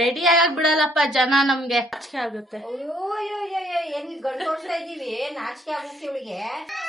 Ready ಆಗಕ್ ಬಿಡಲ್ಲಪ್ಪ ಜನ, ನಮ್ಗೆ ನಾಚಿಕೆ ಆಗುತ್ತೆ. ಏನ್ ಗಂಡು ತೋರಿಸ್ತಾ ಇದೀವಿ, ನಾಚಿಕೆ ಆಗುತ್ತೆ ಇವಳಿಗೆ.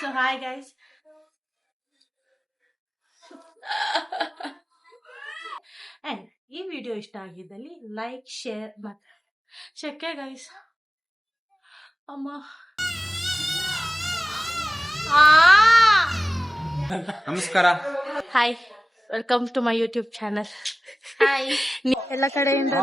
ಸೊ ಹಾಯ್ ಗೈಸ್, ಅಂಡ್ ಈ ವಿಡಿಯೋ ಇಷ್ಟ ಆಗಿದ್ದಲ್ಲಿ ಲೈಕ್, ಶೇರ್ ಮತ್ತೆ ಶೆಕೆ ಗೈಸ್. ಅಮ್ಮ ನಮಸ್ಕಾರ, hi, welcome to my YouTube channel. Hi, ಎಲ್ಲ ಕಡೆಯಿಂದ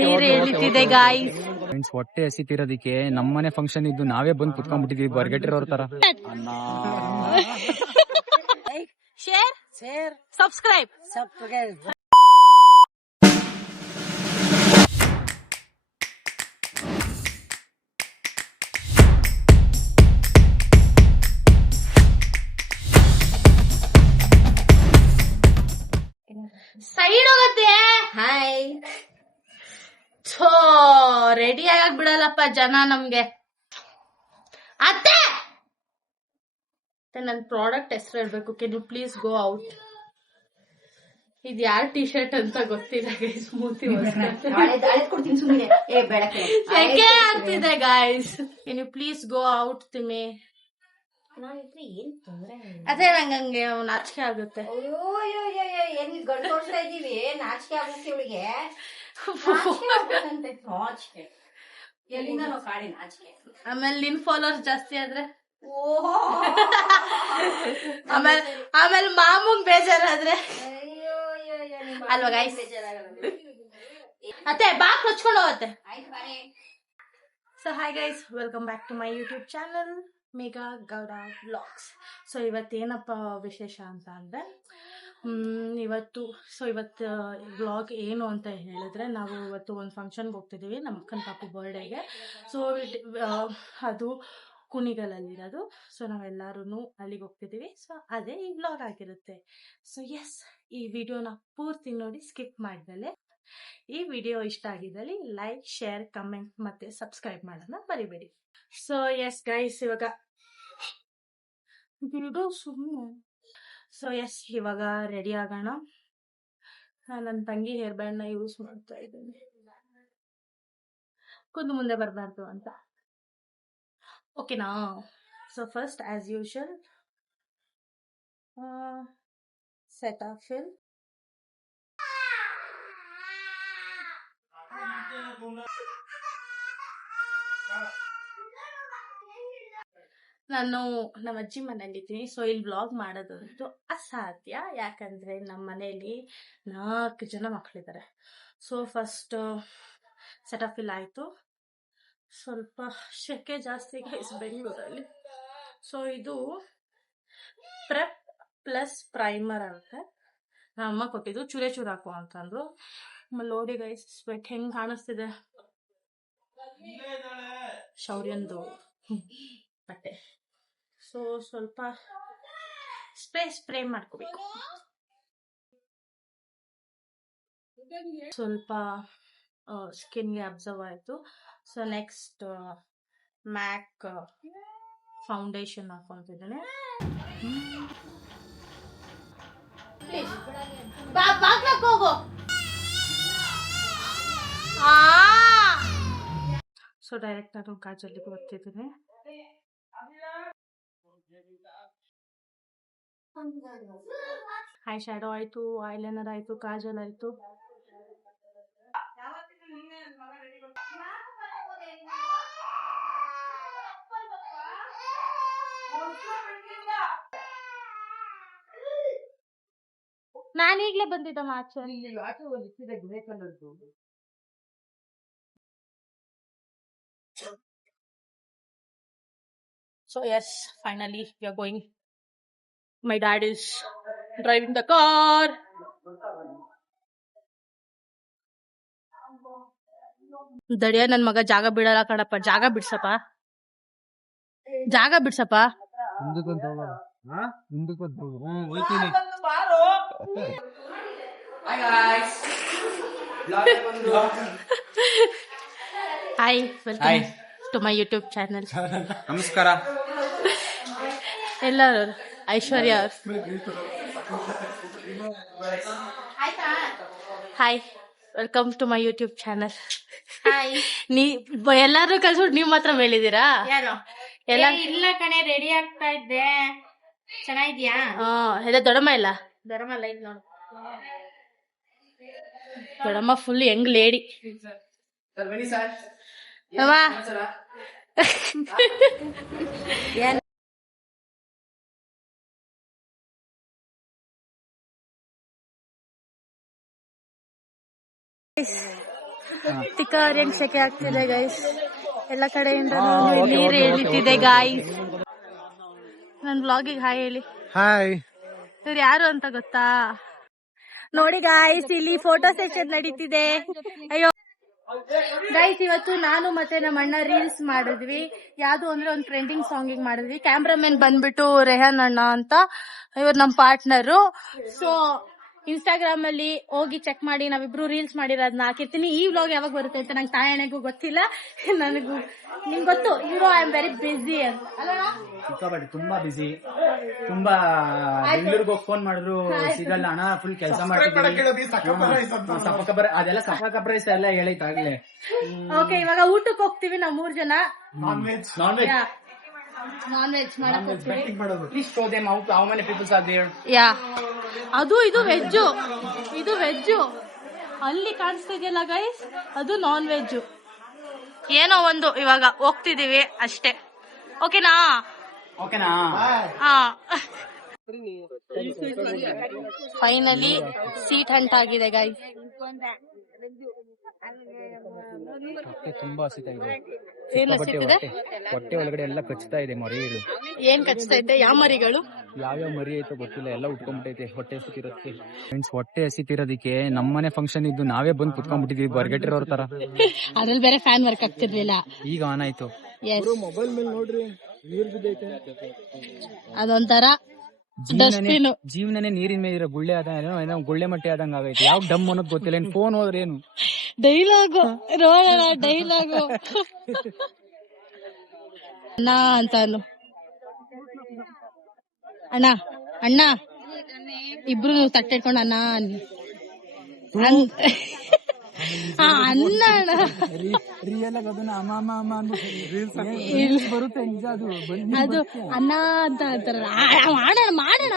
ನೀರು ಏಳುತ್ತಿದೆ ಗಾಯ್ಸ್. ಫ್ರೆಂಡ್ಸ್, ಹೊಟ್ಟೆ ಹಸಿತಿರೋದಕ್ಕೆ ನಮ್ಮನೆ ಫಂಕ್ಷನ್ ಇದ್ದು ನಾವೇ ಬಂದು ಕುತ್ಕೊಂಡ್ಬಿಟ್ಟಿದೀವಿ ಬರ್ಗೆಟ್ಟಿರೋರ್ ತರ. Share subscribe. ಸೈಡ್ ಹೋಗತ್ತೆ. ಹಾಯ್. ಥೋ, ರೆಡಿ ಆಗಕ್ ಬಿಡಲ್ಲಪ್ಪ ಜನ ನಮ್ಗೆ. ಅತ್ತೆ, ನನ್ ಪ್ರಾಡಕ್ಟ್ ಹೆಸರು ಹೇಳ್ಬೇಕು. Can you please go out? ಇದು ಯಾರ ಟಿ ಶರ್ಟ್ ಅಂತ ಗೊತ್ತಿಲ್ಲ ಗೈಸ್. ಮೂತಿ ಕೊಡ್ತೀನಿ ಸುಮ್ಮನೆ. ಸೆಕೆ ಆಗ್ತಿದೆ guys. Can you please go out Timmi? ಏನ್ ತೊಂದ್ರೆ? ಅದೇ ನಂಗೆ ನಾಚಿಕೆ ಆಗುತ್ತೆ. ಏನ್ ಗಂಡು ತೋರಿಸ್ತಾ ಇದೀವಿ, ನಾಚಿಕೆ ಆಗುತ್ತೆ ಇವಳಿಗೆ. ನಾಚಿಕೆ ಎಲ್ಲಿಂದ ನಾವು ಕಾಡಿ ನಾಚಿಕೆ. ಆಮೇಲೆ ನಿನ್ ಫಾಲೋವರ್ಸ್ ಜಾಸ್ತಿ ಆದ್ರೆ, ಆಮೇಲೆ ಮಾಮೂಂಗ್ ಬೇಜಾರಾದ್ರೆ ಅಲ್ವಾ ಗೈಸ್? ಅತ್ತೆ ಬಾ ಕೊಚ್ಕೊಂಡು ಹೋಗುತ್ತೆ. So hi guys, welcome back to my YouTube channel Megha Gowda vlogs. So ಇವತ್ತೇನಪ್ಪ ವಿಶೇಷ ಅಂತ ಅಂದರೆ, ಇವತ್ತು ವ್ಲಾಗ್ ಏನು ಅಂತ ಹೇಳಿದ್ರೆ, ನಾವು ಇವತ್ತು ಒಂದು ಫಂಕ್ಷನ್ಗೆ ಹೋಗ್ತಿದ್ದೀವಿ, ನಮ್ಮ ಅಕ್ಕನ ಪಾಪು ಬರ್ಡೇಗೆ. ಸೊ ಅದು ಕುಣಿಗಲಲ್ಲಿರೋದು. ಸೊ ನಾವೆಲ್ಲರೂ ಅಲ್ಲಿಗೆ ಹೋಗ್ತಿದ್ದೀವಿ. ಸೊ ಅದೇ ಈ ವ್ಲಾಗ್ ಆಗಿರುತ್ತೆ. ಸೊ ಎಸ್, ಈ ವಿಡಿಯೋನ ಪೂರ್ತಿ ನೋಡಿ, ಸ್ಕಿಪ್ ಮಾಡಿದ್ಮೇಲೆ. ಈ ವಿಡಿಯೋ ಇಷ್ಟ ಆಗಿದ್ದಲ್ಲಿ ಲೈಕ್, ಶೇರ್, ಕಮೆಂಟ್ ಮತ್ತೆ ಸಬ್ಸ್ಕ್ರೈಬ್ ಮಾಡೋದನ್ನ ಮರಿಬೇಡಿ. ಸೊ ಎಸ್ ಗೈಸ್, ಇವಾಗ ರೆಡಿ ಆಗೋಣ. ನನ್ನ ತಂಗಿ ಹೇರ್ ಬ್ಯಾಂಡ್ ನ ಯೂಸ್ ಮಾಡ್ತಾ ಇದ್ದೀನಿ, ಕುಂದು ಮುಂದೆ ಬರಬಾರ್ದು ಅಂತ. ಓಕೆನಾ? So first as usual Cetaphil. ನಾನು ನಮ್ಮ ಅಜ್ಜಿ ಮನೇಲಿದ್ದೀನಿ. ಸೊ ಇಲ್ಲಿ ವ್ಲಾಗ್ ಮಾಡೋದಂತೂ ಅಸಾಧ್ಯ, ಯಾಕಂದ್ರೆ ನಮ್ಮ ಮನೆಯಲ್ಲಿ 4 ಜನ ಮಕ್ಕಳಿದ್ದಾರೆ. ಸೊ ಫಸ್ಟ್ ಸೆಟಾಫಿಲ್ ಆಯಿತು. ಸ್ವಲ್ಪ ಶೆಕೆ ಜಾಸ್ತಿ ಗೈಸ್ ಬೆಂಗಳೂರಲ್ಲಿ. ಸೊ ಇದು ಪ್ರೆಪ್ ಪ್ಲಸ್ ಪ್ರೈಮರ್ ಆಗುತ್ತೆ. ನಮ್ಮ ಅಮ್ಮ ಕೊಟ್ಟಿದ್ದು, ಚೂರೆ ಚೂರು ಹಾಕು ಅಂತಂದ್ರು. ನೋಡಿ ಗೈಸ್, ಸ್ವೆಟ್ ಹೆಂಗ್ ಕಾಣಿಸ್ತಿದೆ. ಶೌರ್ಯಂದು ಬಟ್ಟೆ. ಸೊ ಸ್ವಲ್ಪ ಸ್ಪ್ರೇ ಮಾಡ್ಕೋಬೇಕು. ಸ್ವಲ್ಪ ಸ್ಕಿನ್ಗೆ ಅಬ್ಸರ್ವ್ ಆಯಿತು. ಸೊ ನೆಕ್ಸ್ಟ್ ಮ್ಯಾಕ್ ಫೌಂಡೇಶನ್ ಹಾಕೊಂತಿದ್ದೇನೆ. ಸೊ ಡೈರೆಕ್ಟ್ ನಾನು ಕಾಜಲ್ಲಿಗೆ ಬರ್ತಿದ್ದೀನಿ. ಐ ಶ್ಯಾಡೋ ಆಯ್ತು, ಐಲೈನರ್ ಆಯ್ತು, ಕಾಜಲ್ ಆಯ್ತು. ನಾನು ಈಗಲೇ ಬಂದಿದ್ದ ಮಾಚು. So yes, finally we are going. My dad is driving the car. ದಡಿಯ ನನ್ ಮಗ ಜಾಗ ಬಿಡಲ್ಲ ಕಣಪ್ಪ. ಜಾಗ ಬಿಡ್ಸಪ್ಪ. Hi, welcome to my YouTube channel. ನಮಸ್ಕಾರ. ಎಲ್ಲರೂ Aishwarya. Hi, welcome to my YouTube channel. Hi. ಎಲ್ಲಾರು ಕಲ್ಸ್ಬಿಟ್ಟು ನೀವ್ ಮಾತ್ರ ಮೇಲಿದ್ದೀರಾ? ಯಾರು ಎಲ್ಲ ಇಲ್ಲ ಕಣೆ, ರೆಡಿ ಆಗ್ತಾ ಇದ್ದೆ. ಚೆನ್ನಾಗಿದ್ಯಾ? ಎಲ್ಲ ದೊಡ್ಡಮ್ಮ ಇಲ್ಲ, ಧರ್ಮಲ್ಲ ಇದು ನೋಡು. ದೊಡ್ಡಮ್ಮ ಫುಲ್ ಯಂಗ್ ಲೇಡಿ. ತಿಕ್ಕಾರಿಯಂಗ್ ಸೆಕೆ ಆಗ್ತಿದೆ ಗೈಸ್, ಎಲ್ಲ ಕಡೆಯಿಂದ ನೀರು ಇಳಿತಿದೆ ಗಾಯ್ಸ್. ನನ್ ಬ್ಲಾಗಿಗೆ ಹಾಯ್ ಹೇಳಿ. ಹಾಯ್. ಇವ್ರು ಯಾರು ಅಂತ ಗೊತ್ತಾ? ನೋಡಿ ಗಾಯ್ಸ್, ಇಲ್ಲಿ ಫೋಟೋ ಸೆಷನ್ ನಡೀತಿದೆ. ಅಯ್ಯೋ ಗೈಸ್, ಇವತ್ತು ನಾನು ಮತ್ತೆ ನಮ್ಮ ಅಣ್ಣ ರೀಲ್ಸ್ ಮಾಡಿದ್ವಿ. ಯಾವ್ದು ಅಂದ್ರೆ ಒಂದು ಟ್ರೆಂಡಿಂಗ್ ಸಾಂಗಿಗೆ ಮಾಡಿದ್ವಿ. ಕ್ಯಾಮ್ರಾಮನ್ ಬಂದ್ಬಿಟ್ಟು ರೆಹಾನ್ ಅಣ್ಣ ಅಂತ, ಇವ್ರು ನಮ್ ಪಾರ್ಟ್ನರು. ಸೊ ಇನ್ಸ್ಟಾಗ್ರಾಮ್ ಅಲ್ಲಿ ಹೋಗಿ ಚೆಕ್ ಮಾಡಿ, ನಾವಿಬ್ರು ರೀಲ್ಸ್ ಮಾಡಿರೋದನ್ನ ಹಾಕಿರ್ತೀನಿ. ಈ ವ್ಲಾಗ್ ಯಾವಾಗ ಬರುತ್ತೆ ಅಂತ ನಂಗೆ ತಾಯಣೆಗೂ ಗೊತ್ತಿಲ್ಲ, ನನಗೂ ನಿಮ್ಗೆ ಗೊತ್ತು. ಐ ಆಮ್ ವೆರಿ ಬಿಸಿ ಅಂತ. ಸಿಕ್ಕಾಪಟ್ಟೆ ತುಂಬಾ ಬಿಸಿ, ತುಂಬಾ ಬೆಂಗಳೂರಿಗೆ ಹೋಗಿ ಫೋನ್ ಮಾಡಿದ್ರು ಸಿಗಲ್ಲ ಅಣ್ಣ, ಫುಲ್ ಕೆಲಸ ಮಾಡ್ತಿದ್ದೀವಿ. ಅದೆಲ್ಲ ಸಫಕಬ್ರೈಸ್ ಎಲ್ಲ ಹೇಳಿತಾಗ್ಲೇ. ಓಕೆ, ಇವಾಗ ಊಟಕ್ಕೆ ಹೋಗ್ತೀವಿ ನಾವು 3 ಜನ. ನಾನ್ ವೆಜ್ ಮಾಡಕ್ ಹೋಗ್ತೀವಿ. Please show them how many people are there. ಅದು ಇದು ವೆಜ್ಜು, ಇದು ವೆಜ್ಜು. ಅಲ್ಲಿ ಕಾಣಿಸ್ತಾ ಇದೆಯಲ್ಲ ಗೈಸ್, ಅದು ನಾನ್ ವೆಜ್ಜು. ಏನೋ ಒಂದು ಇವಾಗ ಹೋಗ್ತಿದೀವಿ ಅಷ್ಟೇ. ಓಕೆನಾ? ಫೈನಲಿ ಸೀಟ್ ಹಂಟ್ ಆಗಿದೆ ಗೈಸ್. ತುಂಬಾ ಹಸಿತಾ ಇದೆ. ಏನ್ ಹಸಿತಿದೆ? ಹೊಟ್ಟೆ ಒಳಗಡೆ ಎಲ್ಲ ಕಚ್ತಾ ಇದೆ ಮರಿಗಳು. ಏನ್ ಕಚ್ತಾ ಇದೆ? ಯಾವ ಮರಿಗಳು? ಯಾವ್ಯಾವ ಮರಿ ಐತೋ ಗೊತ್ತಿಲ್ಲ, ಎಲ್ಲ ಉಟ್ಕೊಂಡ್ಬಿಟ್ಟೈತೆ ಹೊಟ್ಟೆ ಹಸಿತಿರೋದಕ್ಕೆ. ಫ್ರೆಂಡ್ಸ್, ಹೊಟ್ಟೆ ಹಸಿತಿರೋದಕ್ಕೆ ನಮ್ಮನೆ ಫಂಕ್ಷನ್ ಇದ್ದು ನಾವೇ ಬಂದು ಕುತ್ಕೊಂಡ್ಬಿಟ್ಟಿದೀವಿ ಬರ್ಗೆಟ್ಟಿರೋರ್ ತರ. ಅದ್ರಲ್ಲಿ ಬೇರೆ ಫ್ಯಾನ್ ವರ್ಕ್ ಆಗ್ತಿರ್ಲಿಲ್ಲ, ಈಗ ಆನ್ ಆಯ್ತು. ಮೊಬೈಲ್ ಮೇಲೆ ನೋಡ್ರಿ, ನೀರ್ ಬಿದ್ದೈತೆ. ಅದೊಂಥರ ಜೀವನನೇ ನೀರಿನ ಮೇಲೆ ಇರೋ ಗುಳ್ಳೆ ಆದ ಏನೋ ಗುಳ್ಳೆ ಮಟ್ಟಿ ಆದಂಗ ಆಗೈತೆ. ಯಾವ ಡಮ್ ಅನ್ನೋದು ಗೊತ್ತಿಲ್ಲ. ಏನ್ ಫೋನ್ ಹೋದ್ರೆ ಏನು ಡೈಲಾಗು ರೋಣ ಡೈಲಾಗು ಅಣ್ಣ ಅಂತಾನು. ಅಣ್ಣ ಅಣ್ಣ ಇಬ್ರು ತಟ್ಟೆ ಇಟ್ಕೊಂಡು ಅಣ್ಣ ಅನ್ನಿ. ಅಣ್ಣ ಬರುತ್ತೆ ನಿಜ, ಅದು ಅಣ್ಣ ಅಂತ ಅಂತಾರ. ಮಾಡೋಣ ಮಾಡೋಣ.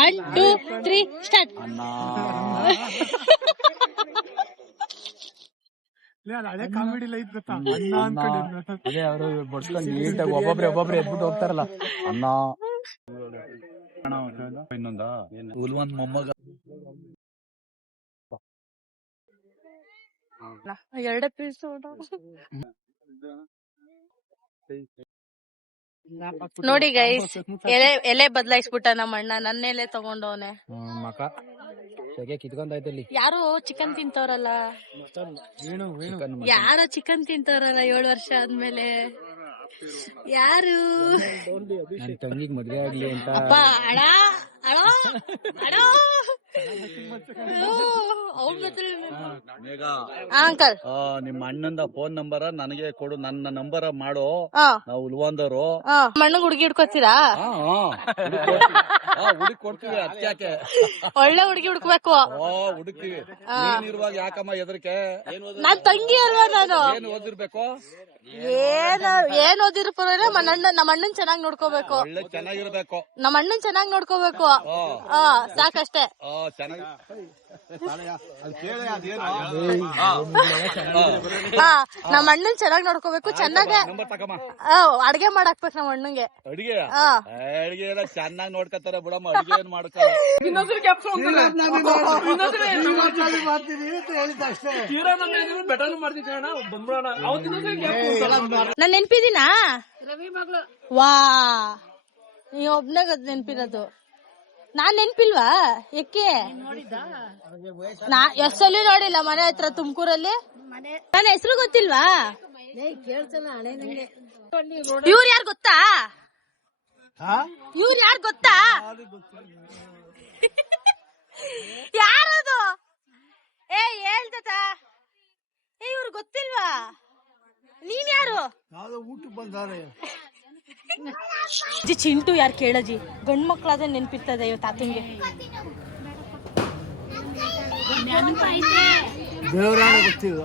1 2 3 ಸ್ಟಾರ್ಟ್. ಹಳೆ ಕಾಮಿಡಿ ಲೈಫ್ ಗೊತ್ತಾ? ಅದೇ ಅವರು ಬಡ್ಸ್ಕೊಂಡು ನೀಟಾಗಿ ಒಬ್ಬೊಬ್ರೆ ಎದ್ಬಿಟ್ಟು ಹೋಗ್ತಾರಲ್ಲ ಅಣ್ಣ. ಇನ್ನೊಂದ ಉಲ್ವಂತ್ ಮೊಮ್ಮಗ 2 ಪೀಸ್ ನೋಡಿ ಗೈಸ್. ಎಲೆ ಬದಲಾಯಿಸ್ಬಿಟ್ಟ ನಮ್ಮ ಅಣ್ಣ, ನನ್ನ ಎಲೆ ತಗೊಂಡವನೆ. ಮಕ ಕಿತ್ಕೊಂಡಾಯ್ತಲ್ಲಿ. ಯಾರು ಚಿಕನ್ ತಿಂತವ್ರಲ್ಲ, ಯಾರೋ ಚಿಕನ್ ತಿಂತವ್ರಲ್ಲ 7 ವರ್ಷ ಆದ್ಮೇಲೆ. ಯಾರು? ನನ್ನ ತಂಗಿಗೆ ಮದ್ವೆ ಆಗ್ಲಿ ಅಂತ. ಅಪ್ಪ ಅಡ ಅಡ ಅಡ ಅಂಕಲ್, ನಿಮ್ಮ ಅಣ್ಣಂದ ಫೋನ್ ನಂಬರ್ ನನಗೆ ಕೊಡು, ನನ್ನ ನಂಬರ್ ಮಾಡು. ನಾವು ಉಲ್ವಂದವರು ಮಣ್ಣಗ್ ಹುಡುಗಿ ಹಿಡ್ಕೊತೀರಾ? ಹುಡುಕಿ ಕೊಡ್ತೀವಿ. ಅದಕ್ಕೆ ಒಳ್ಳೆ ಹುಡುಗಿ ಹುಡ್ಕ್ಬೇಕು. ಹುಡುಕ್ತಿವಿ. ಇರುವಾಗ ಯಾಕಮ್ಮ ಹೆದರಿಕೆ? ನನ್ ತಂಗಿ ಅಲ್ವಾ ನಾನು? ಏನ್ ಓದಿರ್ಬೇಕು? ಏನ್ ಓದಿದ್ರು ಪರವಾಗಿಲ್ಲ, ನಮ್ಮ ಅಣ್ಣನ್ ಚೆನ್ನಾಗಿ ನೋಡ್ಕೋಬೇಕು. ಒಳ್ಳೆ ಚೆನ್ನಾಗಿರ್ಬೇಕು. ನಮ್ಮ ಅಣ್ಣನ್ ಚೆನ್ನಾಗಿ ನೋಡ್ಕೋಬೇಕು, ಸಾಕಷ್ಟೇ. ನಮ್ಮ ಅಣ್ಣನ್ ಚೆನ್ನಾಗಿ ನೋಡ್ಕೋಬೇಕು, ಚೆನ್ನಾಗಿ ಅಡ್ಗೆ ಮಾಡಾಕ್ಬೇಕು ನಮ್ಮ ಅಣ್ಣಂಗೆ. ಅಡಿಗೆ ಅಡಿಗೆ ಎಲ್ಲ ಚೆನ್ನಾಗಿ ನೋಡ್ಕೊತಾರೆ ಬಿಡಮ್ಮ. ಅಡಿಗೆ ಏನ್ ಮಾಡ್ಕೊ. ನಾನ್ ನೆನ್ಪಿದೀನಾ? ವಾ, ನೀ ಒಬ್ನೇ ನೆನ್ಪಿರೋದು, ನಾನ್ ನೆನ್ಪಿಲ್ವಾ? ಯಾಕೆ? ಎಷ್ಟಲ್ಲಿ ನೋಡಿಲ್ಲ ಮನೆ ಹತ್ರ ತುಮಕೂರಲ್ಲಿ. ನನ್ನ ಹೆಸರು ಗೊತ್ತಿಲ್ವಾ? ಇವ್ರು ಯಾರು ಗೊತ್ತಾ? ಇವ್ರು ಯಾರು ಗೊತ್ತಾ? ಯಾರದು? ಹೇಳ್ತ ಇವ್ರು ಗೊತ್ತಿಲ್ವಾ? ನೀನ್ ಯಾರು? ಊಟಕ್ಕೆ ಬಂದಾರೆ ಚಿಂಟು ಯಾರು ಕೇಳಜಿ? ಗಂಡ್ ಮಕ್ಳಾದ್ರೆ ನೆನ್ಪಿರ್ತದೆ ಇವ್ ತಾತಂಗೆ. ದೇವರಾಣ ಗೊತ್ತಿಲ್ಲ.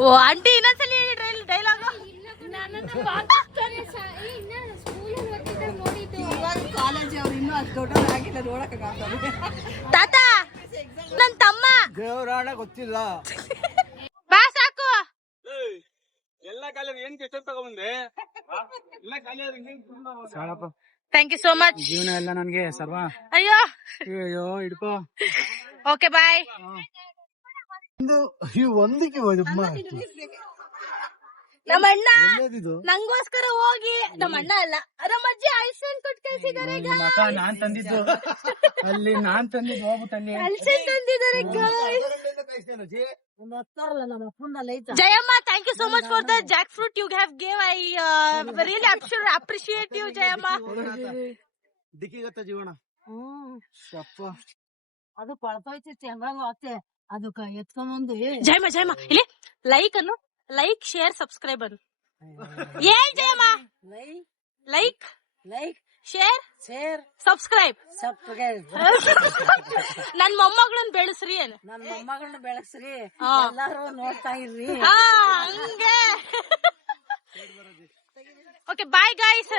ಓ ಆಂಟಿ ಇನ್ನೊಂದ್ಸಲಿ ಹೇಳಿ ಡೈಲಾಗ್. ತಾತ ನನ್ ತಮ್ಮ ದೇವರಾಣ ಗೊತ್ತಿಲ್ಲ. ಬಾ ಸಾಕು. ಎಲ್ಲ ಕಾಲ ಏನ್ ಎಷ್ಟು ತಗೊಂಡ್ಬಂದೆ ಎಲ್ಲ ಕಾಲ ಥ್ಯಾಂಕ್ ಯು ಸೋ ಮಚ್. ಜೀವನ ಎಲ್ಲ ನನ್ಗೆ ಸರ್ವ. ಅಯ್ಯೋ ಅಯ್ಯೋ ಹಿಡ್ಕೋ. Okay bye. ಈ ಒಂದಿಗೆ ನಮ್ಮ ಅಣ್ಣ ಎಲ್ಲದಿದು ನಂಗೋಸ್ಕರ ಹೋಗಿ ನಮ್ಮ ಅಣ್ಣ ಅಲ್ಲ ನಮ್ಮ ಅಜ್ಜಿ ಐಸ್ಕ್ರೀಮ್ ಕೊಟ್ಟು ಕಳ್ಸಿದಾರೆ. ಮಕ ನಾನ್ ತಂದಿದ್ದು ಅಲ್ಲಿ ನಾನ್ ತಂದಿದ್ದು ಹೋಗ್ಬಿಟ್ಟು ಅಲ್ಲಿ ಐಸ್ಕ್ರೀಮ್ ತಂದಿದ್ದಾರೆ Jayamma. Thank you so much for the jackfruit you have gave. I really appreciate you Jayamma. ದಿಕ್ಕಿಗತ್ತ ಜೀವನ ಅದು ಕೊಳ್ತೋಯ್ತು ಹೆಂಗಂಗ ಆಗ್ತೆ ಅದಕ್ಕ ಎತ್ಕೊಂಬಂದು ಜಯಮ್ಮ ಇಲ್ಲಿ ಲೈಕ್ ಅನ್ನು ಲೈಕ್ ಶೇರ್ ಸಬ್ಸ್ಕ್ರೈಬ್ ಅನ್ನು ಏನ್ ಜಯಮ್ಮ. Like share subscribe. ನನ್ ಮೊಮ್ಮಗಳನ್ನ ಬೆಳೆಸ್ರಿ ಏನು. ನನ್ ಮೊಮ್ಮಗಳನ್ನ ಬೆಳೆಸ್ರಿ ಹಾ. ಎಲ್ಲಾರು ನೋಡ್ತಾ ಇರ್ರಿ. ಹಂಗೆ. Okay bye guys.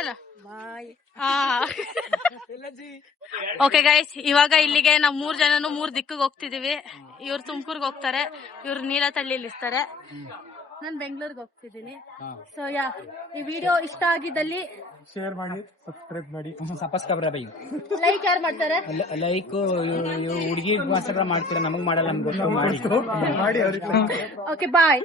Bye. Okay guys, ಇವಾಗ ಇಲ್ಲಿಗೆ ನಾವ್ 3 ಜನನು 3 ದಿಕ್ಕಿಗೆ ಹೋಗ್ತಿದೀವಿ. ಇವ್ರು ತುಮಕೂರ್ಗೆ ಹೋಗ್ತಾರೆ, ಇವ್ರು ನೀಲತಳ್ಳಿಲಿ ಇರ್ತಾರೆ, ನಾನ್ ಬೆಂಗಳೂರಿಗೆ ಹೋಗ್ತಿದ್ದೀನಿ. ಸೊ ಯಾ, ಈ ವಿಡಿಯೋ ಇಷ್ಟ ಆಗಿದ್ದಲ್ಲಿ ಶೇರ್ ಮಾಡಿ, ಸಬ್ಸ್ಕ್ರೈಬ್ ಮಾಡಿ. ಸಬ್ಸ್ಕ್ರೈಬ್ ಲೈಕ್ ಯಾರು ಮಾಡ್ತಾರೆ? ಲೈಕ್ ಹುಡುಗಿ ಮಾತ್ರ ಮಾಡ್ತೀರಾ, ನಮಗ್ ಮಾಡಲ್ಲ. ನಮ್ಗೆ ಮಾಡಿ ಅವ್ರಿಗೆ ಓಕೆ ಬಾಯ್.